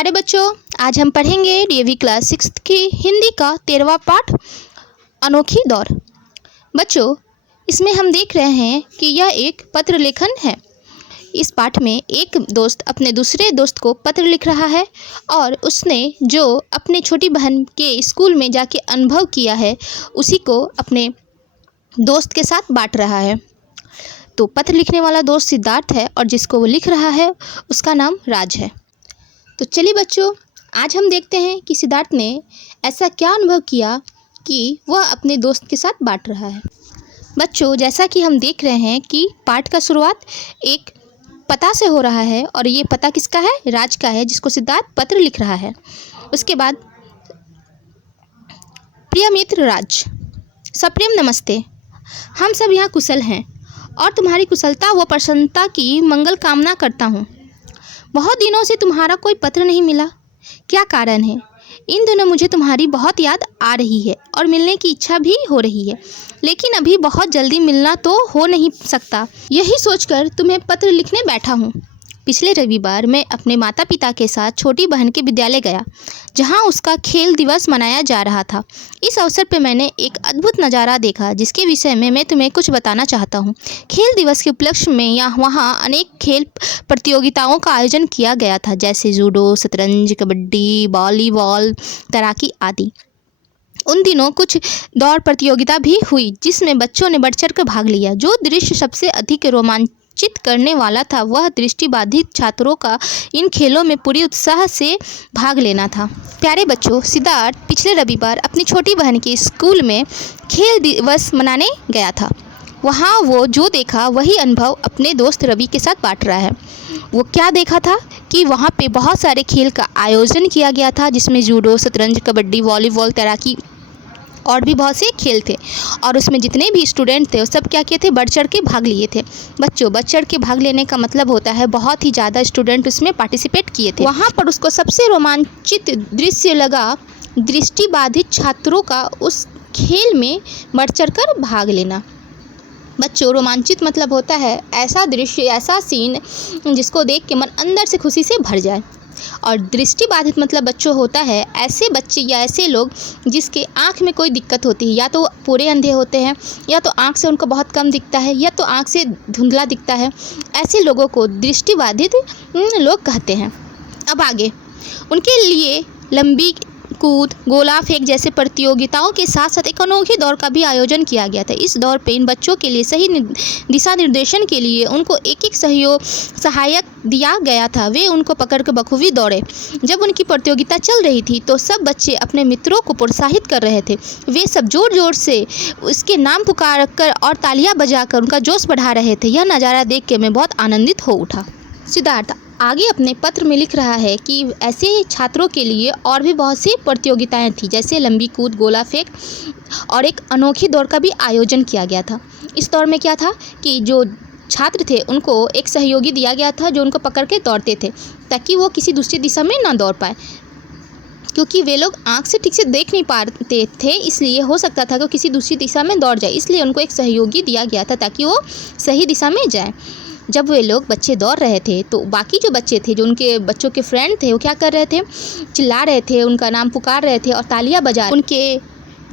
प्यारे बच्चों, आज हम पढ़ेंगे डीएवी क्लास 6 की हिंदी का 13वां पाठ अनोखी दौर। बच्चों, इसमें हम देख रहे हैं कि यह एक पत्र लेखन है। इस पाठ में एक दोस्त अपने दूसरे दोस्त को पत्र लिख रहा है और उसने जो अपने छोटी बहन के स्कूल में जाके अनुभव किया है उसी को अपने दोस्त के साथ बांट रहा है। तो पत्र लिखने वाला दोस्त सिद्धार्थ है और जिसको वो लिख रहा है उसका नाम राज है। तो चलिए बच्चों, आज हम देखते हैं कि सिद्धार्थ ने ऐसा क्या अनुभव किया कि वह अपने दोस्त के साथ बांट रहा है। बच्चों, जैसा कि हम देख रहे हैं कि पाठ का शुरुआत एक पता से हो रहा है और ये पता किसका है? राज का है, जिसको सिद्धार्थ पत्र लिख रहा है। उसके बाद, प्रिय मित्र राज, सप्रेम नमस्ते। हम सब यहाँ कुशल हैं और तुम्हारी कुशलता व प्रसन्नता की मंगल कामना करता हूँ। बहुत दिनों से तुम्हारा कोई पत्र नहीं मिला, क्या कारण है? इन दिनों मुझे तुम्हारी बहुत याद आ रही है और मिलने की इच्छा भी हो रही है, लेकिन अभी बहुत जल्दी मिलना तो हो नहीं सकता। यही सोचकर तुम्हें पत्र लिखने बैठा हूँ। पिछले रविवार मैं अपने माता पिता के साथ छोटी बहन के विद्यालय गया, जहाँ उसका खेल दिवस मनाया जा रहा था। इस अवसर पर मैंने एक अद्भुत नज़ारा देखा, जिसके विषय में मैं तुम्हें कुछ बताना चाहता हूँ। खेल दिवस के उपलक्ष्य में वहाँ अनेक खेल प्रतियोगिताओं का आयोजन किया गया था, जैसे जूडो, शतरंज, कबड्डी, वॉलीबॉल, तैराकी आदि। उन दिनों कुछ दौड़ प्रतियोगिता भी हुई, जिसमें बच्चों ने बढ़ चढ़ कर भाग लिया। जो दृश्य सबसे अधिक रोमांचित करने वाला था वह दृष्टिबाधित छात्रों का इन खेलों में पूरी उत्साह से भाग लेना था। प्यारे बच्चों, सिद्धार्थ पिछले रविवार अपनी छोटी बहन के स्कूल में खेल दिवस मनाने गया था। वहाँ वो जो देखा वही अनुभव अपने दोस्त रवि के साथ बांट रहा है। वो क्या देखा था कि वहाँ पे बहुत सारे खेल का आयोजन किया गया था, जिसमें जूडो, शतरंज, कबड्डी, वॉलीबॉल, तैराकी और भी बहुत से खेल थे। और उसमें जितने भी स्टूडेंट थे वो सब क्या किए थे? बढ़ चढ़ के भाग लिए थे। बच्चों, बढ़ चढ़ के भाग लेने का मतलब होता है बहुत ही ज़्यादा स्टूडेंट उसमें पार्टिसिपेट किए थे। वहाँ पर उसको सबसे रोमांचित दृश्य लगा दृष्टिबाधित छात्रों का उस खेल में बढ़ चढ़ कर भाग लेना। बच्चों, रोमांचित मतलब होता है ऐसा दृश्य, ऐसा सीन जिसको देख के मन अंदर से खुशी से भर जाए। और दृष्टिबाधित मतलब बच्चों होता है ऐसे बच्चे या ऐसे लोग जिसके आँख में कोई दिक्कत होती है, या तो पूरे अंधे होते हैं, या तो आँख से उनको बहुत कम दिखता है, या तो आँख से धुंधला दिखता है। ऐसे लोगों को दृष्टिबाधित लोग कहते हैं। अब आगे, उनके लिए लंबी कूद, गोला फेंक जैसे प्रतियोगिताओं के साथ साथ एक अनोखी दौड़ का भी आयोजन किया गया था। इस दौर पे इन बच्चों के लिए सही दिशा निर्देशन के लिए उनको एक सहायक दिया गया था। वे उनको पकड़ कर बखूबी दौड़े। जब उनकी प्रतियोगिता चल रही थी तो सब बच्चे अपने मित्रों को प्रोत्साहित कर रहे थे। वे सब जोर जोर से उसके नाम पुकार कर और तालियां बजाकर उनका जोश बढ़ा रहे थे। यह नज़ारा देख के मैं बहुत आनंदित हो उठा। सिद्धार्थ आगे अपने पत्र में लिख रहा है कि ऐसे छात्रों के लिए और भी बहुत सी प्रतियोगिताएं थी, जैसे लंबी कूद, गोला फेंक और एक अनोखी दौड़ का भी आयोजन किया गया था। इस दौड़ में क्या था कि जो छात्र थे उनको एक सहयोगी दिया गया था जो उनको पकड़ के दौड़ते थे, ताकि वो किसी दूसरी दिशा में ना दौड़ पाए, क्योंकि वे लोग आँख से ठीक से देख नहीं पाते थे। इसलिए हो सकता था कि वो किसी दूसरी दिशा में दौड़ जाए, इसलिए उनको एक सहयोगी दिया गया था ताकि वो सही दिशा में जाए। जब वे लोग बच्चे दौड़ रहे थे तो बाकी जो बच्चे थे, जो उनके बच्चों के फ्रेंड थे, वो क्या कर रहे थे? चिल्ला रहे थे, उनका नाम पुकार रहे थे और तालियां बजा। उनके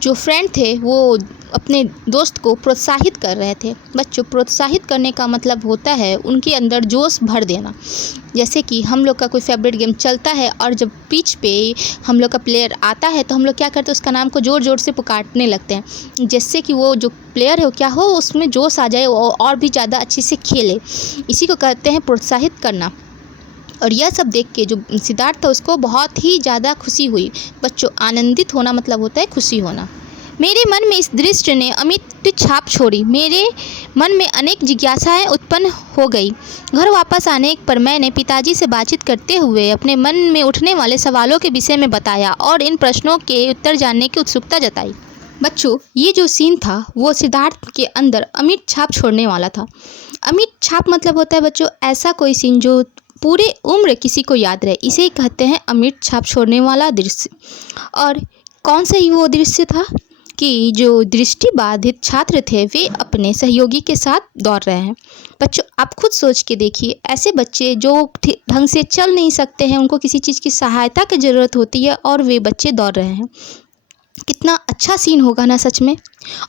जो फ्रेंड थे वो अपने दोस्त को प्रोत्साहित कर रहे थे। बच्चों, प्रोत्साहित करने का मतलब होता है उनके अंदर जोश भर देना। जैसे कि हम लोग का कोई फेवरेट गेम चलता है और जब पिच पे हम लोग का प्लेयर आता है तो हम लोग क्या करते हैं? उसका नाम को ज़ोर ज़ोर से पुकारने लगते हैं, जिससे कि वो जो प्लेयर है वो क्या हो, उसमें जोश आ जाए और भी ज़्यादा अच्छे से खेले। इसी को कहते हैं प्रोत्साहित करना। और यह सब देख के जो सिद्धार्थ था उसको बहुत ही ज़्यादा खुशी हुई। बच्चों, आनंदित होना मतलब होता है खुशी होना। मेरे मन में इस दृश्य ने अमिट छाप छोड़ी। मेरे मन में अनेक जिज्ञासाएं उत्पन्न हो गई। घर वापस आने पर मैंने पिताजी से बातचीत करते हुए अपने मन में उठने वाले सवालों के विषय में बताया और इन प्रश्नों के उत्तर जानने की उत्सुकता जताई। बच्चों, ये जो सीन था वो सिद्धार्थ के अंदर अमिट छाप छोड़ने वाला था। अमिट छाप मतलब होता है बच्चों ऐसा कोई सीन जो पूरे उम्र किसी को याद रहे, इसे कहते हैं अमिट छाप छोड़ने वाला दृश्य। और कौन सा ही वो दृश्य था? कि जो दृष्टिबाधित छात्र थे वे अपने सहयोगी के साथ दौड़ रहे हैं। बच्चों, आप खुद सोच के देखिए, ऐसे बच्चे जो ढंग से चल नहीं सकते हैं, उनको किसी चीज़ की सहायता की ज़रूरत होती है और वे बच्चे दौड़ रहे हैं। कितना अच्छा सीन होगा ना सच में।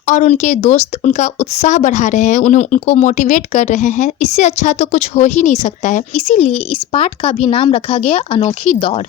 और उनके दोस्त उनका उत्साह बढ़ा रहे हैं, उनको मोटिवेट कर रहे हैं। इससे अच्छा तो कुछ हो ही नहीं सकता है। इसीलिए इस पाठ का भी नाम रखा गया अनोखी दौड़।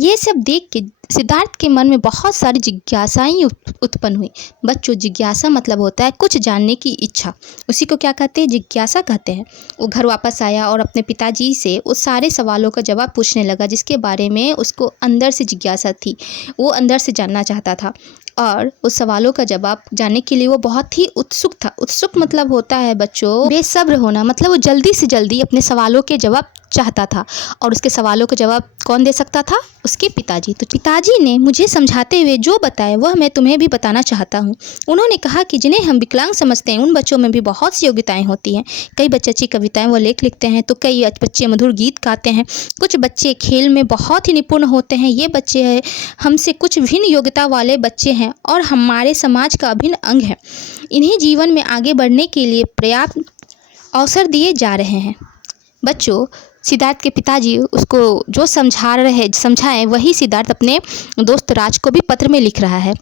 ये सब देख के सिद्धार्थ के मन में बहुत सारी जिज्ञासाएं उत्पन्न हुई। बच्चों, जिज्ञासा मतलब होता है कुछ जानने की इच्छा। उसी को क्या कहते हैं? जिज्ञासा कहते हैं। वो घर वापस आया और अपने पिताजी से उस सारे सवालों का जवाब पूछने लगा जिसके बारे में उसको अंदर से जिज्ञासा थी। वो अंदर से जानना चाहता था और उस सवालों का जवाब जानने के लिए वो बहुत ही उत्सुक था। उत्सुक मतलब होता है बच्चों बेसब्र होना, मतलब वो जल्दी से जल्दी अपने सवालों के जवाब चाहता था। और उसके सवालों का जवाब कौन दे सकता था? उसके पिताजी। तो पिताजी ने मुझे समझाते हुए जो बताया वह मैं तुम्हें भी बताना चाहता हूँ। उन्होंने कहा कि जिन्हें हम विकलांग समझते हैं उन बच्चों में भी बहुत सी योग्यताएं होती हैं। कई बच्चे अच्छी कविताएं व लेख लिखते हैं, तो कई बच्चे मधुर गीत गाते हैं। कुछ बच्चे खेल में बहुत ही निपुण होते हैं। ये बच्चे हमसे कुछ भिन्न योग्यता वाले बच्चे हैं और हमारे समाज का अभिन्न अंग है। इन्हें जीवन में आगे बढ़ने के लिए पर्याप्त अवसर दिए जा रहे हैं। बच्चों, सिद्धार्थ के पिताजी उसको जो समझाएं वही सिद्धार्थ अपने दोस्त राज को भी पत्र में लिख रहा है।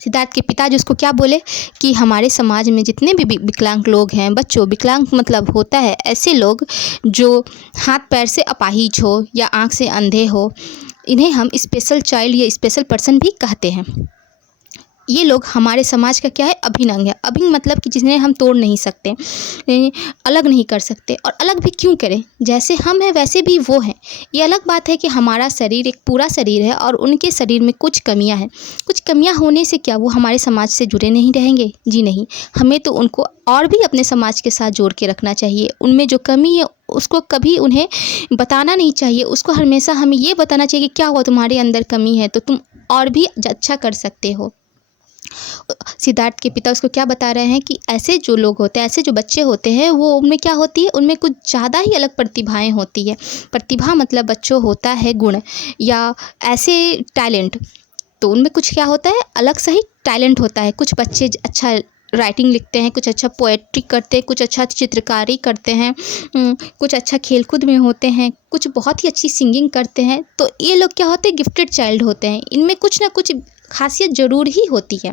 सिद्धार्थ के पिताजी उसको क्या बोले कि हमारे समाज में जितने भी विकलांग लोग हैं, बच्चों विकलांग मतलब होता है ऐसे लोग जो हाथ पैर से अपाहिज हो या आँख से अंधे हो, इन्हें हम स्पेशल चाइल्ड या स्पेशल पर्सन भी कहते हैं। ये लोग हमारे समाज का क्या है? अभिन्न अंग है। अभिन्न मतलब कि जिन्हें हम तोड़ नहीं सकते, अलग नहीं कर सकते। और अलग भी क्यों करें? जैसे हम हैं वैसे भी वो हैं। ये अलग बात है कि हमारा शरीर एक पूरा शरीर है और उनके शरीर में कुछ कमियां हैं। कुछ कमियां होने से क्या वो हमारे समाज से जुड़े नहीं रहेंगे? जी नहीं, हमें तो उनको और भी अपने समाज के साथ जोड़ के रखना चाहिए। उनमें जो कमी है उसको कभी उन्हें बताना नहीं चाहिए। उसको हमेशा हमें ये बताना चाहिए कि क्या हुआ, तुम्हारे अंदर कमी है तो तुम और भी अच्छा कर सकते हो। सिद्धार्थ के पिता उसको क्या बता रहे हैं कि ऐसे जो लोग होते हैं, ऐसे जो बच्चे होते हैं, वो उनमें क्या होती है? उनमें कुछ ज़्यादा ही अलग प्रतिभाएं होती है। प्रतिभा मतलब बच्चों होता है गुण या ऐसे टैलेंट। तो उनमें कुछ क्या होता है? अलग सा ही टैलेंट होता है। कुछ बच्चे अच्छा राइटिंग लिखते हैं, कुछ अच्छा पोएट्री करते हैं, कुछ अच्छा चित्रकारी करते हैं, कुछ अच्छा खेलकूद में होते हैं, कुछ बहुत ही अच्छी सिंगिंग करते हैं। तो ये लोग क्या होते हैं? गिफ्टेड चाइल्ड होते हैं। इनमें कुछ ना कुछ खासियत ज़रूर ही होती है।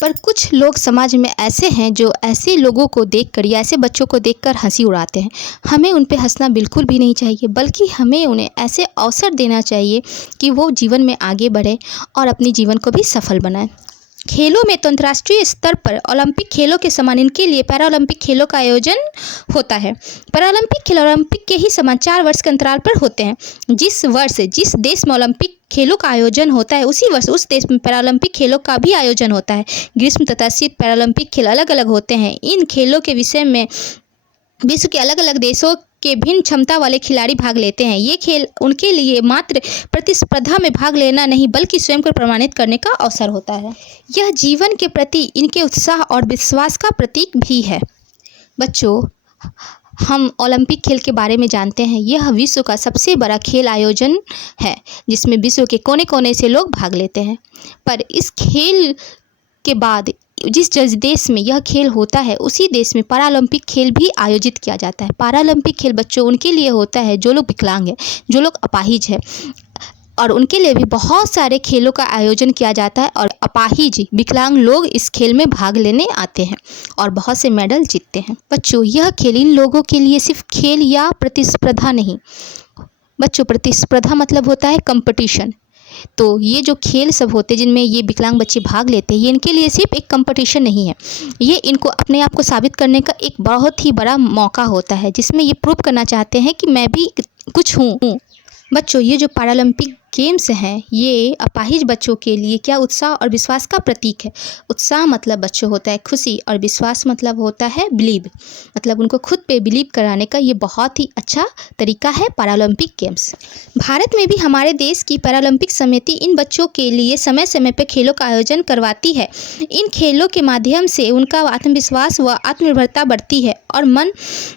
पर कुछ लोग समाज में ऐसे हैं जो ऐसे लोगों को देखकर या ऐसे बच्चों को देखकर हंसी उड़ाते हैं। हमें उन पे हंसना बिल्कुल भी नहीं चाहिए, बल्कि हमें उन्हें ऐसे अवसर देना चाहिए कि वो जीवन में आगे बढ़े और अपने जीवन को भी सफल बनाए। खेलों में तो अंतर्राष्ट्रीय स्तर पर ओलंपिक खेलों के समान इनके लिए पैरालंपिक खेलों का आयोजन होता है। पैरालंपिक खेल ओलंपिक के ही समान 4 वर्ष के अंतराल पर होते हैं। जिस वर्ष जिस देश में ओलंपिक खेलों का आयोजन होता है उसी वर्ष उस देश में पैरालंपिक खेलों का भी आयोजन होता है। ग्रीष्म तथा शीत पैरालंपिक खेल अलग अलग होते हैं। इन खेलों के विषय में विश्व के अलग अलग देशों के भिन्न क्षमता वाले खिलाड़ी भाग लेते हैं। ये खेल उनके लिए मात्र प्रतिस्पर्धा में भाग लेना नहीं बल्कि स्वयं को प्रमाणित करने का अवसर होता है। यह जीवन के प्रति इनके उत्साह और विश्वास का प्रतीक भी है। बच्चों, हम ओलंपिक खेल के बारे में जानते हैं। यह विश्व का सबसे बड़ा खेल आयोजन है जिसमें विश्व के कोने कोने से लोग भाग लेते हैं। पर इस खेल के बाद जिस देश में यह खेल होता है उसी देश में पैरालंपिक खेल भी आयोजित किया जाता है। पैरालंपिक खेल बच्चों उनके लिए होता है जो लोग विकलांग हैं, जो लोग अपाहिज हैं, और उनके लिए भी बहुत सारे खेलों का आयोजन किया जाता है और अपाहिज विकलांग लोग इस खेल में भाग लेने आते हैं और बहुत से मेडल जीतते हैं। बच्चों, यह खेल इन लोगों के लिए सिर्फ खेल या प्रतिस्पर्धा नहीं। बच्चों, प्रतिस्पर्धा मतलब होता है कंपटीशन। तो ये जो खेल सब होते हैं जिनमें ये विकलांग बच्चे भाग लेते हैं, ये इनके लिए सिर्फ एक कंपटीशन नहीं है, ये इनको अपने आप को साबित करने का एक बहुत ही बड़ा मौका होता है जिसमें ये प्रूव करना चाहते हैं कि मैं भी कुछ हूँ। बच्चों, ये जो पैरालंपिक गेम्स हैं ये अपाहिज बच्चों के लिए क्या उत्साह और विश्वास का प्रतीक है। उत्साह मतलब बच्चों होता है खुशी और विश्वास मतलब होता है बिलीव, मतलब उनको खुद पे बिलीव कराने का ये बहुत ही अच्छा तरीका है पैरालंपिक गेम्स। भारत में भी हमारे देश की पैरालंपिक समिति इन बच्चों के लिए समय समय पर खेलों का आयोजन करवाती है। इन खेलों के माध्यम से उनका आत्मविश्वास व आत्मनिर्भरता बढ़ती है और मन,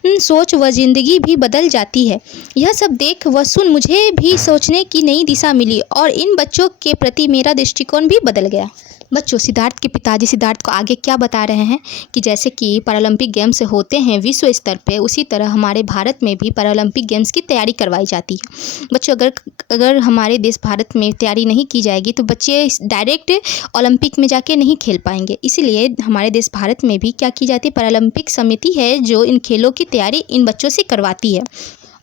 सोच व जिंदगी भी बदल जाती है। यह सब देख व सुन मुझे भी सोचने की नई दिशा दिशा मिली और इन बच्चों के प्रति मेरा दृष्टिकोण भी बदल गया। बच्चों, सिद्धार्थ के पिताजी सिद्धार्थ को आगे क्या बता रहे हैं कि जैसे कि पैरालंपिक गेम्स होते हैं विश्व स्तर पे, उसी तरह हमारे भारत में भी पैरालंपिक गेम्स की तैयारी करवाई जाती है। बच्चों, अगर हमारे देश भारत में तैयारी नहीं की जाएगी तो बच्चे डायरेक्ट ओलंपिक में जाके नहीं खेल पाएंगे। इसीलिए हमारे देश भारत में भी क्या की जाती है, पैरालंपिक समिति है जो इन खेलों की तैयारी इन बच्चों से करवाती है।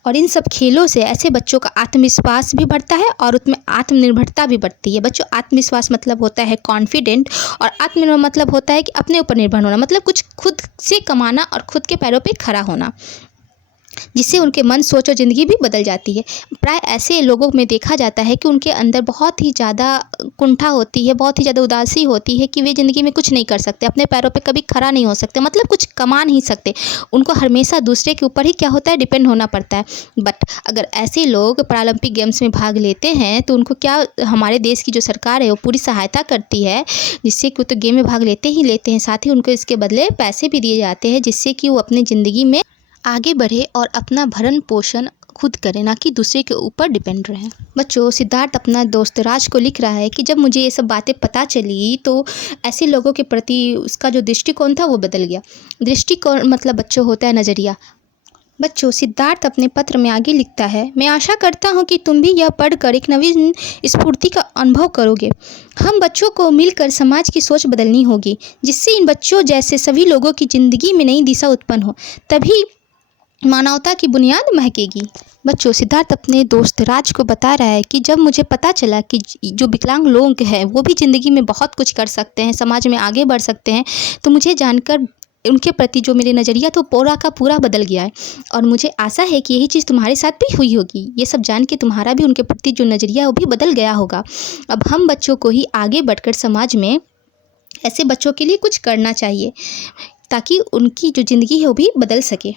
और इन सब खेलों से ऐसे बच्चों का आत्मविश्वास भी बढ़ता है और उसमें आत्मनिर्भरता भी बढ़ती है। बच्चों, आत्मविश्वास मतलब होता है कॉन्फिडेंट, और आत्मनिर्भर मतलब होता है कि अपने ऊपर निर्भर होना, मतलब कुछ खुद से कमाना और खुद के पैरों पे खड़ा होना, जिससे उनके मन, सोच और ज़िंदगी भी बदल जाती है। प्राय ऐसे लोगों में देखा जाता है कि उनके अंदर बहुत ही ज़्यादा कुंठा होती है, बहुत ही ज़्यादा उदासी होती है कि वे ज़िंदगी में कुछ नहीं कर सकते, अपने पैरों पे कभी खड़ा नहीं हो सकते, मतलब कुछ कमा नहीं सकते। उनको हमेशा दूसरे के ऊपर ही क्या होता है, डिपेंड होना पड़ता है। बट अगर ऐसे लोग पैरालंपिक गेम्स में भाग लेते हैं तो उनको क्या, हमारे देश की जो सरकार है वो पूरी सहायता करती है, जिससे कि वो तो गेम में भाग लेते हैं, साथ ही उनको इसके बदले पैसे भी दिए जाते हैं, जिससे कि वो अपनी ज़िंदगी में आगे बढ़े और अपना भरण पोषण खुद करे, ना कि दूसरे के ऊपर डिपेंड रहे। बच्चों, सिद्धार्थ अपना दोस्त राज को लिख रहा है कि जब मुझे ये सब बातें पता चली तो ऐसे लोगों के प्रति उसका जो दृष्टिकोण था वो बदल गया। दृष्टिकोण मतलब बच्चों होता है नज़रिया। बच्चों, सिद्धार्थ अपने पत्र में आगे लिखता है, मैं आशा करता हूँ कि तुम भी यह पढ़कर एक नवीन स्फूर्ति का अनुभव करोगे। हम बच्चों को मिलकर समाज की सोच बदलनी होगी, जिससे इन बच्चों जैसे सभी लोगों की ज़िंदगी में नई दिशा उत्पन्न हो, तभी मानवता की बुनियाद महकेगी। बच्चों, सिद्धार्थ अपने दोस्त राज को बता रहा है कि जब मुझे पता चला कि जो विकलांग लोग हैं वो भी ज़िंदगी में बहुत कुछ कर सकते हैं, समाज में आगे बढ़ सकते हैं, तो मुझे जानकर उनके प्रति जो मेरे नज़रिया तो पूरा का पूरा बदल गया है। और मुझे आशा है कि यही चीज़ तुम्हारे साथ भी हुई होगी। ये सब जान के तुम्हारा भी उनके प्रति जो नज़रिया है वो भी बदल गया होगा। अब हम बच्चों को ही आगे बढ़कर समाज में ऐसे बच्चों के लिए कुछ करना चाहिए, ताकि उनकी जो ज़िंदगी है वो भी बदल सके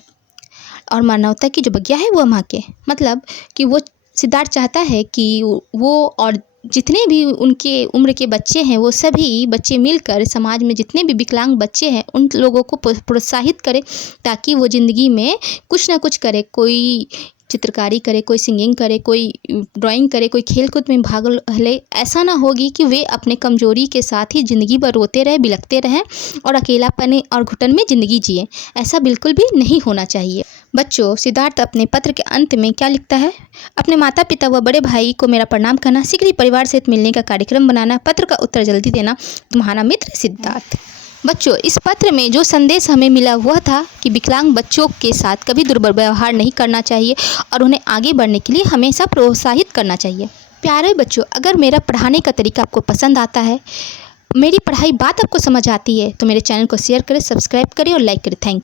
और मानवता की जो बगिया है वो महके। मतलब कि वो सिद्धार्थ चाहता है कि वो और जितने भी उनके उम्र के बच्चे हैं वो सभी बच्चे मिलकर समाज में जितने भी विकलांग बच्चे हैं उन लोगों को प्रोत्साहित करें, ताकि वो ज़िंदगी में कुछ ना कुछ करे। कोई चित्रकारी करे, कोई सिंगिंग करे, कोई ड्राइंग करे, कोई खेल कूद में भाग ले। ऐसा ना होगी कि वे अपने कमजोरी के साथ ही ज़िंदगी भर रोते रहे, बिलखते रहें और अकेलापन और घुटन में ज़िंदगी जिए। ऐसा बिल्कुल भी नहीं होना चाहिए। बच्चों, सिद्धार्थ अपने पत्र के अंत में क्या लिखता है, अपने माता पिता व बड़े भाई को मेरा प्रणाम करना, शीघ्र ही परिवार सहित मिलने का कार्यक्रम बनाना, पत्र का उत्तर जल्दी देना, तुम्हारा मित्र सिद्धार्थ। बच्चों, इस पत्र में जो संदेश हमें मिला वह था कि विकलांग बच्चों के साथ कभी दुर्व्यवहार नहीं करना चाहिए और उन्हें आगे बढ़ने के लिए हमेशा प्रोत्साहित करना चाहिए। प्यारे बच्चों, अगर मेरा पढ़ाने का तरीका आपको पसंद आता है, मेरी पढ़ाई बात आपको समझ आती है, तो मेरे चैनल को शेयर करें, सब्सक्राइब करें और लाइक करें। Thank you.